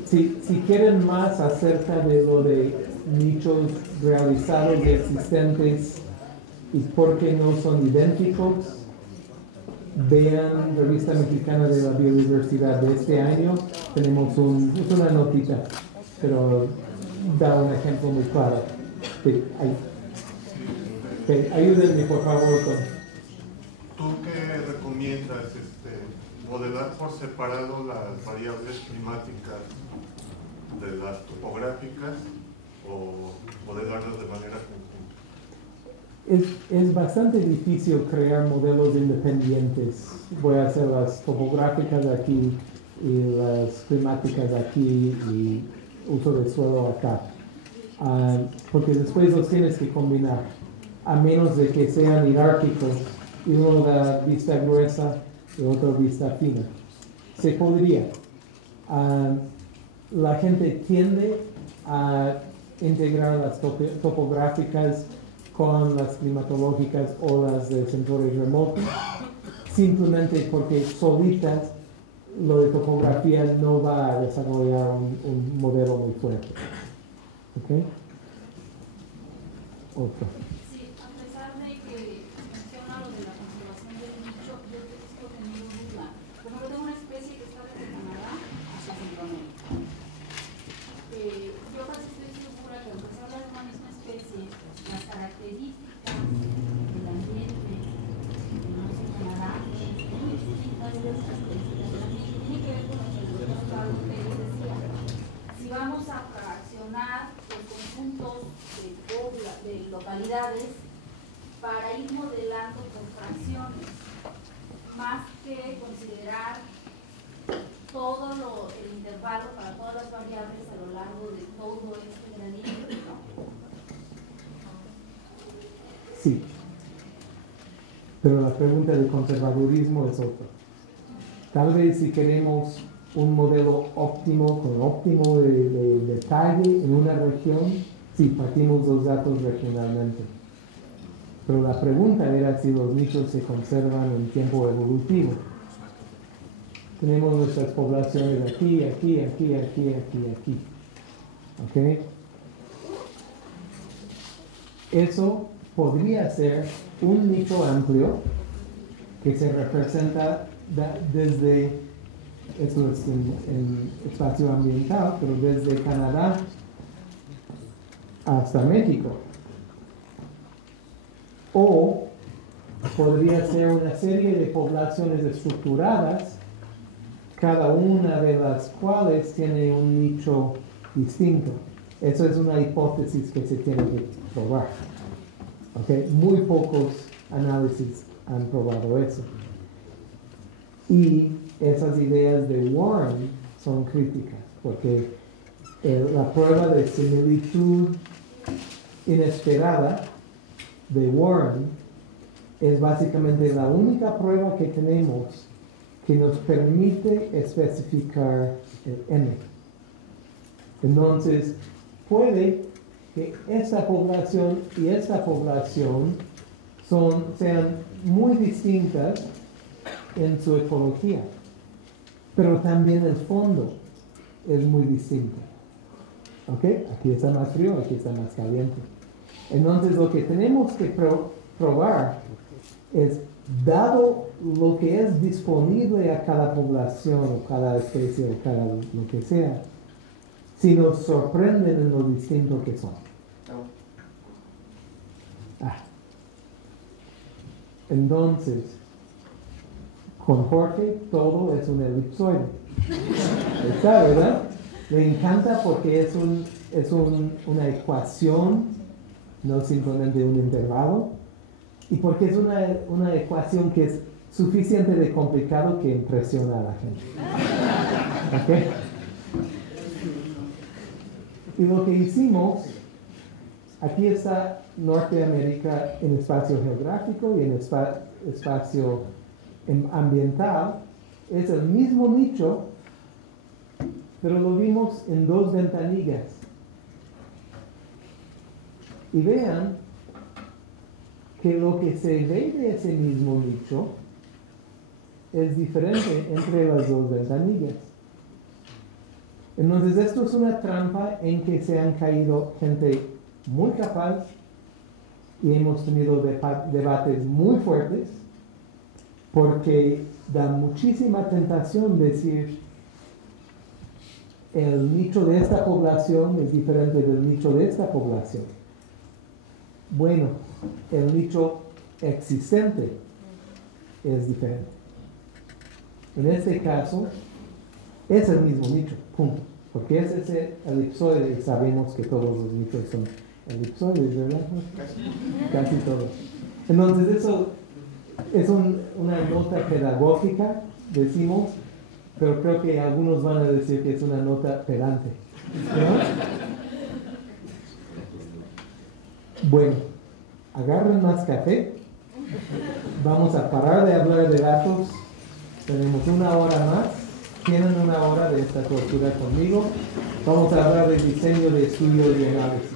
Si quieren más acerca de lo de nichos realizados y existentes y por qué no son idénticos, vean Revista Mexicana de la Biodiversidad de este año. Tenemos una notita, pero da un ejemplo muy claro. Ayúdenme, por favor, con... ¿Tú qué recomiendas? ¿Modelar por separado las variables climáticas de las topográficas o modelarlas de manera conjunta? Es bastante difícil crear modelos independientes. Voy a hacer las topográficas aquí y las climáticas aquí y uso de suelo acá. Porque después los tienes que combinar, a menos de que sean jerárquicos y uno da vista gruesa y otro vista fina. Se podría. La gente tiende a integrar las topográficas con las climatológicas o las de sensores remotos, simplemente porque solitas lo de topografía no va a desarrollar un modelo muy fuerte. ¿Ok? Otro. Sí, a pesar de que menciona lo de la conservación del nicho, yo esto tengo duda. Por ejemplo, tengo una especie que está desde Canadá hacia Centroamérica. Yo casi estoy segura que aunque se habla de una misma especie, las características del ambiente que no es en Canadá son muy distintas de las características del ambiente. Tiene que ver con lo que el doctor Pablo Pérez decía. Si vamos a fraccionar los conjuntos de localidades para ir modelando por fracciones, más que considerar todo el intervalo para todas las variables a lo largo de todo este gradiente, ¿no? Sí, pero la pregunta del conservadurismo es otra. Tal vez si queremos un modelo óptimo, con óptimo de detalle en una región, sí, partimos los datos regionalmente. Pero la pregunta era si los nichos se conservan en tiempo evolutivo. Tenemos nuestras poblaciones aquí, aquí, aquí, aquí, aquí, aquí. ¿Ok? Eso podría ser un nicho amplio que se representa desde, eso es en espacio ambiental, pero desde Canadá hasta México. O podría ser una serie de poblaciones estructuradas, cada una de las cuales tiene un nicho distinto. Eso es una hipótesis que se tiene que probar. ¿Okay? Muy pocos análisis han probado eso. Y esas ideas de Warren son críticas, porque la prueba de similitud inesperada de Warren es básicamente la única prueba que tenemos que nos permite especificar el N. Entonces, puede que esta población y esta población sean muy distintas en su ecología, pero también el fondo es muy distinto. ¿Ok? Aquí está más frío, aquí está más caliente. Entonces, lo que tenemos que probar es, dado lo que es disponible a cada población o cada especie o cada lo que sea, si nos sorprenden en lo distinto que son. Entonces, con Jorge todo es un elipsoide. ¿Está, verdad? Le encanta porque es una ecuación, no simplemente un intervalo, y porque es una ecuación que es suficiente de complicado que impresiona a la gente. ¿Okay? Y lo que hicimos, aquí está Norteamérica en espacio geográfico y en espacio ambiental, es el mismo nicho, pero lo vimos en dos ventanillas. y vean que lo que se ve de ese mismo nicho es diferente entre las dos ventanillas. Entonces esto es una trampa en que se han caído gente muy capaz y hemos tenido debates muy fuertes porque da muchísima tentación decir el nicho de esta población es diferente del nicho de esta población. Bueno, el nicho existente es diferente. En este caso, es el mismo nicho, punto. Porque es ese elipsoide y sabemos que todos los nichos son elipsoides, ¿verdad? Casi todos. Entonces eso es una nota pedagógica, decimos, pero creo que algunos van a decir que es una nota pedante, ¿no? Bueno, agarren más café, vamos a parar de hablar de datos, tenemos una hora más, tienen una hora de esta tortura conmigo, vamos a hablar de diseño de estudio y análisis.